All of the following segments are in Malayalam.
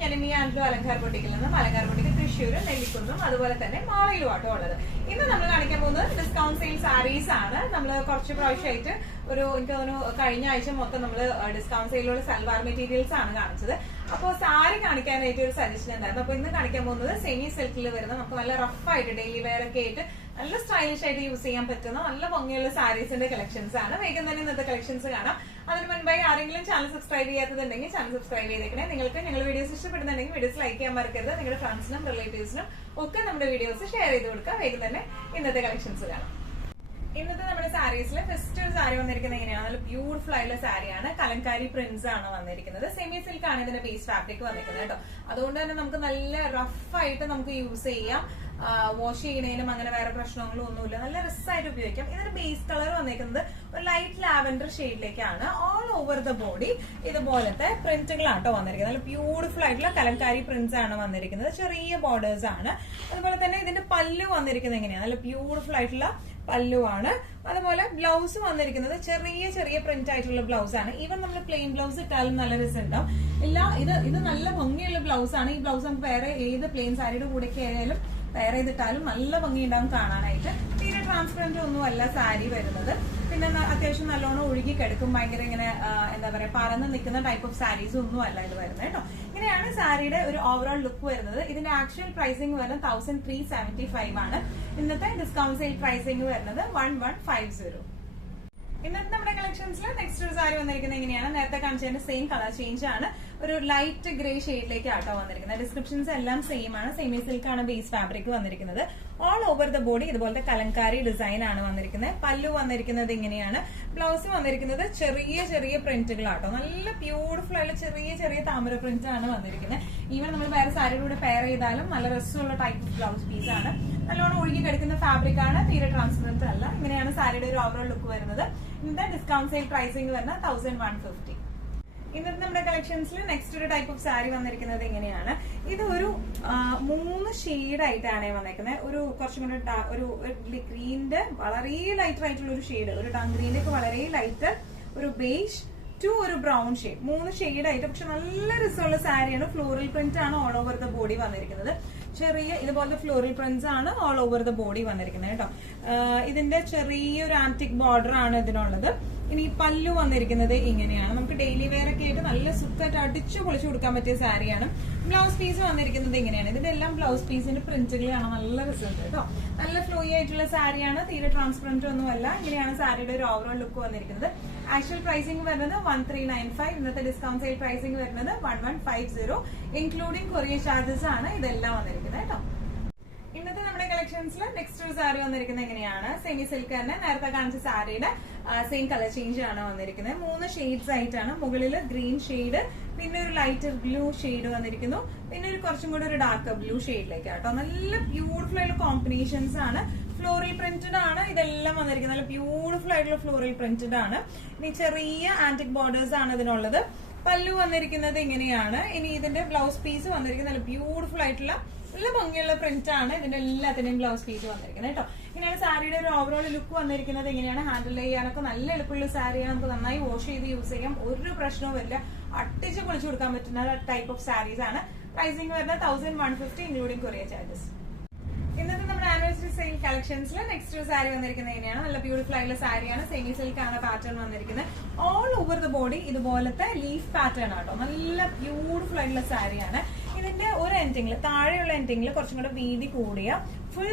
ഞാൻ ഇനി ആൻഡ്രോ അലങ്കാർ ബൊട്ടിക്കിൽ നിന്നും അലങ്കാർ ബൊട്ടിക്ക് തൃശ്ശൂർ നെല്ലിക്കുന്നും അതുപോലെ തന്നെ മാളയിലും ആട്ടോ ഉള്ളത്. ഇന്ന് നമ്മൾ കാണിക്കാൻ പോകുന്നത് ഡിസ്കൗണ്ട് സെയിൽ സാരീസ് ആണ്. നമ്മൾ കുറച്ച് പ്രാവശ്യമായിട്ട് എനിക്ക് തോന്നുന്നു കഴിഞ്ഞ ആഴ്ച മൊത്തം നമ്മൾ ഡിസ്കൗണ്ട് സെയിലുള്ള സൽവാർ മെറ്റീരിയൽസ് ആണ് കാണിച്ചത്. അപ്പോൾ സാരി കാണിക്കാനായിട്ട് ഒരു സജഷൻ ഉണ്ടായിരുന്നു. അപ്പൊ ഇന്ന് കാണിക്കാൻ പോകുന്നത് സെമി സിൽക്കിൽ വരുന്ന നമുക്ക് നല്ല റഫായിട്ട് ഡെയിലി വെയർ ഒക്കെ ആയിട്ട് നല്ല സ്റ്റൈലിഷ് ആയിട്ട് യൂസ് ചെയ്യാൻ പറ്റുന്ന നല്ല ഭംഗിയുള്ള സാരീസിന്റെ കളക്ഷൻസ് ആണ്. വേഗം തന്നെ ഇന്നത്തെ കളക്ഷൻസ് കാണാം. അതിന് മുൻപായി ആരെങ്കിലും ചാനൽ സബ്സ്ക്രൈബ് ചെയ്യാത്തതുണ്ടെങ്കിൽ ചാനൽ സബ്സ്ക്രൈബ് ചെയ്തേക്കണേ. നിങ്ങൾക്ക് ഞങ്ങളുടെ വീഡിയോസ് ഇഷ്ടപ്പെടുന്നുണ്ടെങ്കിൽ വീഡിയോസ് ലൈക്ക് ചെയ്യാൻ മറക്കരുത്. നിങ്ങളുടെ ഫ്രണ്ട്സിനും റിലേറ്റീവ്സിനും ഒക്കെ നമ്മുടെ വീഡിയോസ് ഷെയർ ചെയ്ത് കൊടുക്കുക. വേഗം തന്നെ ഇന്നത്തെ കളക്ഷൻസ് കാണാം. ഇന്നത്തെ നമ്മുടെ സാരീസിലെ ഫസ്റ്റ് ഒരു സാരി വന്നിരിക്കുന്നത് എങ്ങനെയാണ്? നല്ല ബ്യൂട്ടിഫുൾ ആയിട്ടുള്ള സാരിയാണ്. കലങ്കാരി പ്രിന്റ്സ് ആണ് വന്നിരിക്കുന്നത്. സെമി സിൽക്ക് ആണ് ഇതിന്റെ ബേസ് ഫാബ്രിക് വന്നിരിക്കുന്നത് കേട്ടോ. അതുകൊണ്ട് തന്നെ നമുക്ക് നല്ല റഫായിട്ട് നമുക്ക് യൂസ് ചെയ്യാം. വാഷ് ചെയ്യുന്നതിനും അങ്ങനെ വേറെ പ്രശ്നങ്ങളും ഒന്നുമില്ല. നല്ല രസമായിട്ട് ഉപയോഗിക്കാം. ഇതിന്റെ ബേസ് കളർ വന്നിരിക്കുന്നത് ഒരു ലൈറ്റ് ലാവൻഡർ ഷെയ്ഡിലേക്കാണ്. ഓൾ ഓവർ ദ ബോഡി ഇതുപോലത്തെ പ്രിന്റുകളാട്ടോ വന്നിരിക്കുന്നത്. നല്ല ബ്യൂട്ടിഫുൾ ആയിട്ടുള്ള കലങ്കാരി പ്രിന്റ്സ് ആണ് വന്നിരിക്കുന്നത്. ചെറിയ ബോർഡേഴ്സ് ആണ്. അതുപോലെ തന്നെ ഇതിന്റെ പല്ലു വന്നിരിക്കുന്നത് എങ്ങനെയാണ്? നല്ല ബ്യൂട്ടിഫുൾ ആയിട്ടുള്ള പല്ലുവാണ്. അതുപോലെ ബ്ലൗസ് വന്നിരിക്കുന്നത് ചെറിയ ചെറിയ പ്രിന്റ് ആയിട്ടുള്ള ബ്ലൗസ് ആണ്. ഈവൻ നമ്മൾ പ്ലെയിൻ ബ്ലൗസ് ഇട്ടാലും നല്ല രസമുണ്ടാവും. ഇത് നല്ല ഭംഗിയുള്ള ബ്ലൗസ് ആണ്. ഈ ബ്ലൗസ് നമുക്ക് വേറെ ഏത് പ്ലെയിൻ സാരിയുടെ കൂടെ ആയാലും വേറെ ചെയ്തിട്ടാലും നല്ല ഭംഗി ഉണ്ടാവും കാണാനായിട്ട്. തീരെ ട്രാൻസ്പെറന്റ് ഒന്നും അല്ല സാരി വരുന്നത്. പിന്നെ അത്യാവശ്യം നല്ലോണം ഒഴുകി കിടക്കും. ഭയങ്കര ഇങ്ങനെ എന്താ പറയാ പറന്ന് നിൽക്കുന്ന ടൈപ്പ് ഓഫ് സാരീസ് ഒന്നും അല്ല ഇത് വരുന്നത് കേട്ടോ. ഇങ്ങനെയാണ് സാരിയുടെ ഒരു ഓവറോൾ ലുക്ക് വരുന്നത്. ഇതിന്റെ ആക്ച്വൽ പ്രൈസിംഗ് വരുന്നത് 1375 ആണ്. ഇന്നത്തെ ഡിസ്കൗണ്ട് സെയിൽ പ്രൈസിംഗ് വരുന്നത് 1150. ഇന്നത്തെ നമ്മുടെ കളക്ഷൻസിൽ നെക്സ്റ്റ് ഒരു സാരി വന്നിരിക്കുന്നത് എങ്ങനെയാണ്? നേരത്തെ കാണിച്ചതിന്റെ സെയിം കളർ ചേഞ്ച് ആണ്. ഒരു ലൈറ്റ് ഗ്രേ ഷെയ്ഡിലേക്ക് ആട്ടോ വന്നിരിക്കുന്നത്. ഡിസ്ക്രിപ്ഷൻസ് എല്ലാം സെയിം ആണ്. സെമി സിൽക്ക് ആണ് ബേസ് ഫാബ്രിക് വന്നിരിക്കുന്നത്. ഓൾ ഓവർ ദ ബോഡി ഇതുപോലത്തെ കലങ്കാരി ഡിസൈൻ ആണ് വന്നിരിക്കുന്നത്. പല്ലു വന്നിരിക്കുന്നത് ഇങ്ങനെയാണ്. ബ്ലൗസ് വന്നിരിക്കുന്നത് ചെറിയ ചെറിയ പ്രിന്റുകളാട്ടോ. നല്ല ബ്യൂട്ടിഫുൾ ആയിട്ടുള്ള ചെറിയ ചെറിയ താമര പ്രിന്റ് ആണ് വന്നിരിക്കുന്നത്. ഈവൻ നമ്മൾ വേറെ സാരിയുടെ കൂടെ പെയർ ചെയ്താലും നല്ല രസമുള്ള ടൈപ്പ് ഓഫ് ബ്ലൗസ് പീസ് ആണ്. നല്ലോണം ഒഴുകി കിടക്കുന്ന ഫാബ്രിക് ആണ്. തീരെ ട്രാൻസ്പെറന്റ് അല്ല. ഇങ്ങനെയാണ് സാരിയുടെ ഒരു ഓവറോൾ ലുക്ക് വരുന്നത്. ഇന്നത്തെ ഡിസ്കൗണ്ട് സെയിൽ പ്രൈസിംഗ് വരുന്നത് 1150. ഇന്നത്തെ നമ്മുടെ കളക്ഷൻസിൽ നെക്സ്റ്റ് ഒരു ടൈപ്പ് ഓഫ് സാരി വന്നിരിക്കുന്നത് എങ്ങനെയാണ്? ഇത് ഒരു 3 ഷെയ്ഡായിട്ടാണ് വന്നിരിക്കുന്നത്. ഒരു കുറച്ചും കൂടെ ഒരു ഗ്രീനിന്റെ വളരെ ലൈറ്റർ ആയിട്ടുള്ള ഒരു ഷെയ്ഡ്, ഒരു ഡാർക്ക് ഗ്രീനിന്റെ ഒക്കെ വളരെ ലൈറ്റ്, ഒരു ബേജ് ടു ഒരു ബ്രൗൺ ഷെയ്ഡ്, 3 ഷെയ്ഡായിട്ട്. പക്ഷെ നല്ല രസമുള്ള സാരിയാണ്. ഫ്ലോറൽ പ്രിന്റ് ആണ് ഓൾ ഓവർ ദ ബോഡി വന്നിരിക്കുന്നത്. ചെറിയ ഇതുപോലത്തെ ഫ്ലോറൽ പ്രിന്റ്സ് ആണ് ഓൾ ഓവർ ദ ബോഡി വന്നിരിക്കുന്നത് കേട്ടോ. ഇതിന്റെ ചെറിയൊരു ആന്റിക് ബോർഡർ ആണ് ഇതിനുള്ളത്. ഇനി പല്ലു വന്നിരിക്കുന്നത് ഇങ്ങനെയാണ്. നമുക്ക് ഡെയിലി വെയർ ഒക്കെ ആയിട്ട് നല്ല സുഖമായിട്ട് അടിച്ചു പൊളിച്ചു കൊടുക്കാൻ പറ്റിയ സാരിയാണ്. ബ്ലൗസ് പീസ് വന്നിരിക്കുന്നത് ഇങ്ങനെയാണ്. ഇതിന്റെ എല്ലാം ബ്ലൗസ് പീസിന്റെ പ്രിന്റുകളാണ്. നല്ല റിസൾട്ട് കേട്ടോ. നല്ല ഫ്ലോയി ആയിട്ടുള്ള സാരിയാണ്. തീരെ ട്രാൻസ്പെറന്റ് ഒന്നുമല്ല. ഇങ്ങനെയാണ് സാരിയുടെ ഒരു ഓവറോൾ ലുക്ക് വന്നിരിക്കുന്നത്. ആക്ച്വൽ പ്രൈസിംഗ് വരുന്നത് 1395. ഇന്നത്തെ ഡിസ്കൗണ്ട് സെയിൽ പ്രൈസിംഗ് വരുന്നത് 1150, ഇൻക്ലൂഡിംഗ് കൊറിയർ ചാർജസ് ആണ് ഇതെല്ലാം വന്നിരിക്കുന്നത് കേട്ടോ. ഇന്നത്തെ നമ്മുടെ കളക്ഷൻസിൽ നെക്സ്റ്റ് ഒരു സാരി വന്നിരിക്കുന്നത് എങ്ങനെയാണ്? സെമി സിൽക്ക് തന്നെ നേരത്തെ കാണിച്ച സാരിയുടെ സെയിം കളർ ചേഞ്ച് ആണ് വന്നിരിക്കുന്നത്. 3 ഷെയ്ഡ്സ് ആയിട്ടാണ്. മുകളിൽ ഗ്രീൻ ഷെയ്ഡ്, പിന്നെ ഒരു ലൈറ്റ് ബ്ലൂ ഷെയ്ഡ് വന്നിരിക്കുന്നു, പിന്നെ ഒരു കുറച്ചും കൂടി ഒരു ഡാർക്ക് ബ്ലൂ ഷെയ്ഡിലേക്ക് കേട്ടോ. നല്ല ബ്യൂട്ടിഫുൾ ആയിട്ടുള്ള കോമ്പിനേഷൻസ് ആണ്. ഫ്ലോറൽ പ്രിന്റഡ് ആണ് ഇതെല്ലാം വന്നിരിക്കുന്നത്. നല്ല ബ്യൂട്ടിഫുൾ ആയിട്ടുള്ള ഫ്ലോറൽ പ്രിന്റഡ് ആണ്. ഇനി ചെറിയ ആന്റിക് ബോർഡേഴ്സ് ആണ് ഇതിനുള്ളത്. പല്ലു വന്നിരിക്കുന്നത് ഇങ്ങനെയാണ്. ഇനി ഇതിന്റെ ബ്ലൗസ് പീസ് വന്നിരിക്കുന്നത് നല്ല ബ്യൂട്ടിഫുൾ ആയിട്ടുള്ള നല്ല ഭംഗിയുള്ള പ്രിന്റ് ആണ്. ഇതിന്റെ എല്ലാത്തിന്റെയും ബ്ലൗസ് പീസ് വന്നിരിക്കുന്നത് കേട്ടോ. ഇങ്ങനെയാണ് സാരിയുടെ ഒരു ഓവറോൾ ലുക്ക് വന്നിരിക്കുന്നത്. എങ്ങനെയാണ് ഹാൻഡിൽ ചെയ്യാനൊക്കെ നല്ല എളുപ്പമുള്ള സാരിയാണ്. നമുക്ക് നന്നായി വാഷ് ചെയ്ത് യൂസ് ചെയ്യാം. ഒരു പ്രശ്നവും വരില്ല. അട്ടിച്ച് പൊളിച്ചു കൊടുക്കാൻ പറ്റുന്ന ടൈപ്പ് ഓഫ് സാരീസ് ആണ്. പ്രൈസിംഗ് വരുന്നത് 1150, ഇൻക്ലൂഡിംഗ് കൊറിയർ ചാർജസ്. ഇന്നത്തെ നമ്മുടെ ആനിവേഴ്സറി സെയിൽ കളക്ഷൻസിൽ നെക്സ്റ്റ് ഒരു സാരി വന്നിരിക്കുന്നത് എങ്ങനെയാണ്? നല്ല ബ്യൂട്ടിഫുൾ ആയിട്ടുള്ള സാരിയാണ്. സെമി സിൽക്ക് ആണ് പാറ്റേൺ വന്നിരിക്കുന്നത്. ഓൾ ഓവർ ദ ബോഡി ഇതുപോലത്തെ ലീഫ് പാറ്റേൺ ആട്ടോ. നല്ല ബ്യൂട്ടിഫുൾ ആയിട്ടുള്ള സാരിയാണ്. ഇതിന്റെ ഒരു എൻഡിങ്ങിൽ, താഴെയുള്ള എൻഡിങ്ങിൽ കുറച്ചും കൂടെ വീതി കൂടിയ ഫുൾ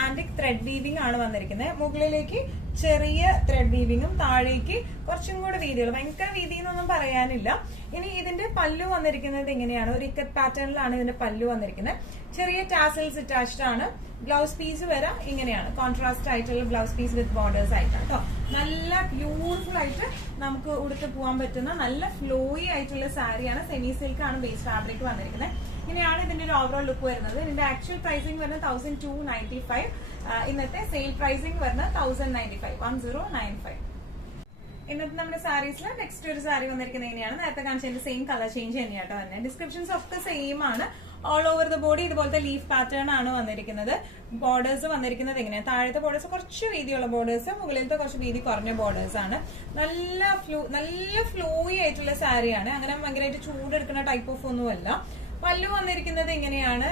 ആന്റിക് ത്രെഡ് വീവിംഗ് ആണ് വന്നിരിക്കുന്നത്. മുകളിലേക്ക് ചെറിയ ത്രെഡ് വീവിങ്ങും താഴേക്ക് കുറച്ചും കൂടെ വീതികൾ. ഭയങ്കര വീതി എന്നൊന്നും പറയാനില്ല. ഇനി ഇതിന്റെ പല്ലു വന്നിരിക്കുന്നത് ഇങ്ങനെയാണ്. ഒരു ഇക്കറ്റ് പാറ്റേണിലാണ് ഇതിന്റെ പല്ലു വന്നിരിക്കുന്നത്. ചെറിയ ടാസൽസ് അറ്റാച്ച്ഡ് ആണ്. ബ്ലൗസ് പീസ് വരെ ഇങ്ങനെയാണ്. കോൺട്രാസ്റ്റ് ആയിട്ടുള്ള ബ്ലൗസ് പീസ് വിത്ത് ബോർഡേഴ്സ് ആയിട്ടാണ് കേട്ടോ. നല്ല ബ്യൂട്ടിഫുൾ ആയിട്ട് നമുക്ക് ഉടുത്ത് പോകാൻ പറ്റുന്ന നല്ല ഫ്ലോയി ആയിട്ടുള്ള സാരിയാണ്. സെമി സിൽക്ക് ആണ് ബേസ് ഫാബ്രിക് വന്നിരിക്കുന്നത്. ഇങ്ങനെയാണ് ഇതിന്റെ ഒരു ഓവറോൾ ലുക്ക് വരുന്നത്. ഇതിന്റെ ആക്ച്വൽ പ്രൈസിംഗ് വരുന്നത് 1295. ഇന്നത്തെ സെയിൽ പ്രൈസിംഗ് വരുന്നത് 1095, 1095. ഇന്നത്തെ നമ്മുടെ സാരീസിൽ നെക്സ്റ്റ് ഒരു സാരി വന്നിരിക്കുന്നത് എങ്ങനെയാണ്? നേരത്തെ കാണിച്ചതിന്റെ സെയിം കളർ ചേഞ്ച് തന്നെയാട്ടോ തന്നെ. ഡിസ്ക്രിപ്ഷൻസ് ഒക്കെ സെയിം ആണ്. ഓൾ ഓവർ ദ ബോഡി ഇതുപോലത്തെ ലീഫ് പാറ്റേൺ ആണ് വന്നിരിക്കുന്നത്. ബോർഡേഴ്സ് വന്നിരിക്കുന്നത് എങ്ങനെയാണ്? താഴത്തെ ബോർഡേഴ്സ് കുറച്ച് വീതിയുള്ള ബോർഡേഴ്സ്, മുകളിലത്തെ കുറച്ച് വീതി കുറഞ്ഞ ബോർഡേഴ്സ് ആണ്. നല്ല ഫ്ലോയി ആയിട്ടുള്ള സാരിയാണ്. അങ്ങനെ ഭയങ്കരമായിട്ട് ചൂടെടുക്കുന്ന ടൈപ്പ് ഓഫ് ഒന്നുമല്ല. പല്ലു വന്നിരിക്കുന്നത് ഇങ്ങനെയാണ്,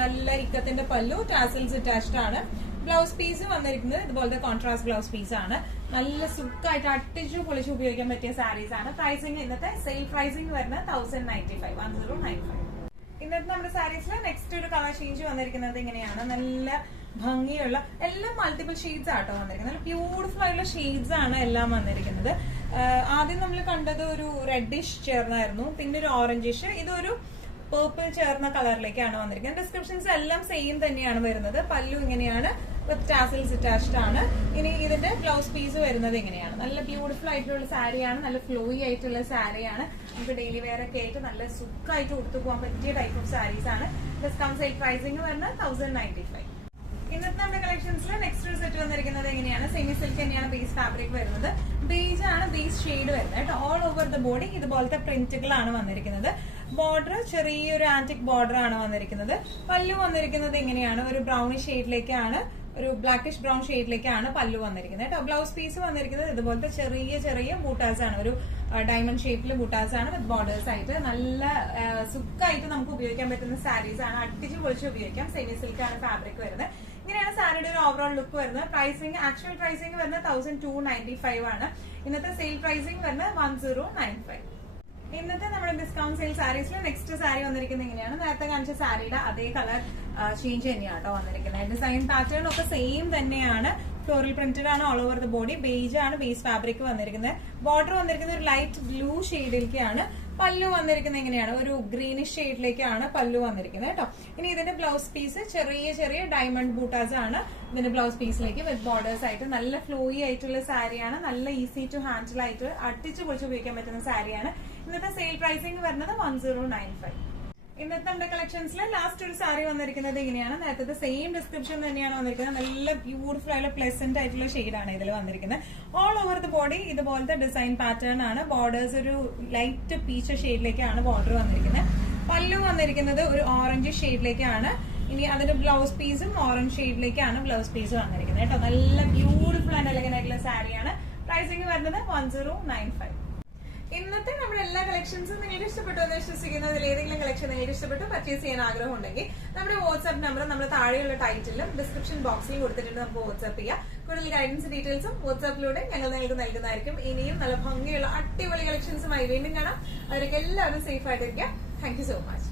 നല്ല ഇക്കത്തിന്റെ പല്ലു, ടാസൽസ് അറ്റാച്ച്ഡ് ആണ്. ബ്ലൗസ് പീസ് വന്നിരിക്കുന്നത് ഇതുപോലത്തെ കോൺട്രാസ്റ്റ് ബ്ലൗസ് പീസ് ആണ്. നല്ല സുഖമായിട്ട് അട്ടിച്ചു പൊളിച്ച് ഉപയോഗിക്കാൻ പറ്റിയ സാരീസ് ആണ്. പ്രൈസിംഗ് ഇന്നത്തെ സെയിൽ പ്രൈസിംഗ് വരുന്നത് 1095, 1095. ഇന്നത്തെ നമ്മുടെ സാരീസിൽ നെക്സ്റ്റ് ഒരു കളർ ചേഞ്ച് വന്നിരിക്കുന്നത് ഇങ്ങനെയാണ്. നല്ല ഭംഗിയുള്ള എല്ലാം മൾട്ടിപ്പിൾ ഷെയ്ഡ്സ് ആട്ടോ വന്നിരിക്കുന്നത്. നല്ല ബ്യൂട്ടിഫുൾ ആയിട്ടുള്ള ഷെയ്ഡ്സ് ആണ് എല്ലാം വന്നിരിക്കുന്നത്. ആദ്യം നമ്മൾ കണ്ടത് ഒരു റെഡിഷ് ചേർന്നായിരുന്നു, പിന്നെ ഒരു ഓറഞ്ചിഷ്, ഇതൊരു പേർപ്പിൾ ചേർന്ന കളറിലേക്കാണ് വന്നിരിക്കുന്നത്. ഡിസ്ക്രിപ്ഷൻസ് എല്ലാം സെയിം തന്നെയാണ് വരുന്നത്. പല്ലു ഇങ്ങനെയാണ്, വിത്ത് ടാസൽസ് അറ്റാച്ച്ഡ് ആണ്. ഇനി ഇതിന്റെ ബ്ലൗസ് പീസ് വരുന്നത് ഇങ്ങനെയാണ്. നല്ല ബ്യൂട്ടിഫുൾ ആയിട്ടുള്ള സാരിയാണ്, നല്ല ഫ്ലോയി ആയിട്ടുള്ള സാരിയാണ്. നമുക്ക് ഡെയിലി വെയർ ഒക്കെ ആയിട്ട് നല്ല സുഖമായിട്ട് കൊടുത്തു പോകാൻ പറ്റിയ ടൈപ്പ് ഓഫ് സാരീസ് ആണ്. ഡിസ്കൗണ്ട് സെയിൽ പ്രൈസിംഗ് വരുന്നത് 1095. ഇന്നത്തെ നമ്മുടെ കളക്ഷൻസിൽ നെക്സ്റ്റ് ഒരു സെറ്റ് വന്നിരിക്കുന്നത് എങ്ങനെയാണ്, സെമി സിൽക്ക് തന്നെയാണ് ബേസ് ഫാബ്രിക് വരുന്നത്. ബേജ് ആണ് ബേസ് ഷെയ്ഡ് വരുന്നത് കേട്ടോ. ഓൾ ഓവർ ദ ബോഡി ഇതുപോലത്തെ പ്രിന്റുകളാണ് വന്നിരിക്കുന്നത്. ബോർഡർ ചെറിയൊരു ആന്റിക് ബോർഡർ ആണ് വന്നിരിക്കുന്നത്. പല്ലു വന്നിരിക്കുന്നത് ഇങ്ങനെയാണ്, ഒരു ബ്രൗണിഷ് ഷെയ്ഡിലേക്കാണ്, ഒരു ബ്ലാക്കിഷ് ബ്രൗൺ ഷെയ്ഡിലേക്കാണ് പല്ലു വന്നിരിക്കുന്നത് കേട്ടോ. ബ്ലൗസ് പീസ് വന്നിരിക്കുന്നത് ഇതുപോലത്തെ ചെറിയ ചെറിയ ബൂട്ടാസ് ആണ്, ഒരു ഡയമണ്ട് ഷേപ്പിൽ ബൂട്ടാസ് ആണ് വിത്ത് ബോർഡേഴ്സ് ആയിട്ട്. നല്ല സുഖമായിട്ട് നമുക്ക് ഉപയോഗിക്കാൻ പറ്റുന്ന സാരീസ് ആണ്, അടിച്ച് പൊളിച്ച് ഉപയോഗിക്കാം. സെമി സിൽക്ക് ആണ് ഫാബ്രിക് വരുന്നത്. ഇങ്ങനെയാണ് സാരിയുടെ ഒരു ഓവറോൾ ലുക്ക് വരുന്നത്. പ്രൈസിംഗ് ആക്ച്വൽ പ്രൈസിംഗ് വരുന്നത് 1295 ആണ്. ഇന്നത്തെ സെയിൽ പ്രൈസിംഗ് വരുന്നത് 1095. ഇന്നത്തെ നമ്മുടെ ഡിസ്കൗണ്ട് സെയിൽ സാരീസിൽ നെക്സ്റ്റ് സാരി വന്നിരിക്കുന്നത് ഇങ്ങനെയാണ്. നേരത്തെ കാണിച്ച സാരിയുടെ അതേ കളർ ചേഞ്ച് തന്നെയാണ് കേട്ടോ വന്നിരിക്കുന്നത്. ഡിസൈൻ പാറ്റേൺ ഒക്കെ സെയിം തന്നെയാണ്. ഫ്ലോറൽ പ്രിന്റഡ് ആണ് all over the body. Beige ആണ് ബേസ് ഫാബ്രിക് വന്നിരിക്കുന്നത്. ബോർഡർ വന്നിരിക്കുന്നത് ഒരു ലൈറ്റ് ബ്ലൂ ഷെയ്ഡിലേക്കാണ്. പല്ലു വന്നിരിക്കുന്നത് എങ്ങനെയാണ്, ഒരു ഗ്രീനിഷ് ഷെയ്ഡിലേക്കാണ് പല്ലു വന്നിരിക്കുന്നത് കേട്ടോ. ഇനി ഇതിന്റെ ബ്ലൗസ് പീസ് ചെറിയ ചെറിയ ഡയമണ്ട് ബൂട്ടാസ് ആണ് ഇതിന്റെ ബ്ലൗസ് പീസിലേക്ക് വിത്ത് ബോർഡേഴ്സ് ആയിട്ട്. നല്ല ഫ്ലോയി ആയിട്ടുള്ള സാരിയാണ്, നല്ല ഈസി ടു ഹാൻഡിൽ ആയിട്ട് അടിച്ചു പൊളിച്ച് ഉപയോഗിക്കാൻ പറ്റുന്ന സാരിയാണ്. ഇന്നത്തെ സെയിൽ പ്രൈസിംഗ് വരുന്നത് 1095. ഇന്നത്തെ നമ്മുടെ കളക്ഷൻസിൽ ലാസ്റ്റ് ഒരു സാരി വന്നിരിക്കുന്നത് ഇങ്ങനെയാണ്. നേരത്തെ സെയിം ഡിസ്ക്രിപ്ഷൻ തന്നെയാണ് വന്നിരിക്കുന്നത്. നല്ല ബ്യൂട്ടിഫുൾ ആയിട്ടുള്ള പ്ലസന്റ് ആയിട്ടുള്ള ഷെയ്ഡാണ് ഇതിൽ വന്നിരിക്കുന്നത്. ഓൾ ഓവർ ദ ബോഡി ഇതുപോലത്തെ ഡിസൈൻ പാറ്റേൺ ആണ്. ബോർഡേഴ്സ് ഒരു ലൈറ്റ് പീച്ച് ഷെയ്ഡിലേക്കാണ് ബോർഡർ വന്നിരിക്കുന്നത്. പല്ലു വന്നിരിക്കുന്നത് ഒരു ഓറഞ്ച് ഷെയ്ഡിലേക്കാണ്. ഇനി അതിന്റെ ബ്ലൗസ് പീസും ഓറഞ്ച് ഷെയ്ഡിലേക്കാണ് ബ്ലൗസ് പീസ് വന്നിരിക്കുന്നത് കേട്ടോ. നല്ല ബ്യൂട്ടിഫുൾ ആൻഡ് എലഗന്റ് ആയിട്ടുള്ള സാരിയാണ്. പ്രൈസിംഗ് വരുന്നത് 1095. ഇന്നത്തെ നമ്മുടെ എല്ലാ കളക്ഷൻസും നിങ്ങൾക്ക് ഇഷ്ടപ്പെട്ടു എന്ന് വിശ്വസിക്കുന്നതിൽ ഏതെങ്കിലും കളക്ഷൻ നിങ്ങൾക്ക് ഇഷ്ടപ്പെട്ടു പർച്ചേസ് ചെയ്യാൻ ആഗ്രഹം ഉണ്ടെങ്കിൽ നമ്മുടെ വാട്സ്ആപ്പ് നമ്പർ നമ്മൾ താഴെയുള്ള ടൈറ്റിലും ഡിസ്ക്രിപ്ഷൻ ബോക്സിലും കൊടുത്തിട്ടുണ്ട്. നമുക്ക് വാട്സ്ആപ്പ് ചെയ്യാം. കൂടുതൽ ഗൈഡൻസ് ഡീറ്റെയിൽസും വാട്സ്ആപ്പിലൂടെ ഞങ്ങൾ നിങ്ങൾക്ക് നൽകുന്നതായിരിക്കും. ഇനിയും നല്ല ഭംഗിയുള്ള അടിപൊളി കളക്ഷൻസുമായി വീണ്ടും കാണാം. അവരൊക്കെ എല്ലാവരും സേഫ് ആയിട്ടിരിക്കാം. Thank you so much.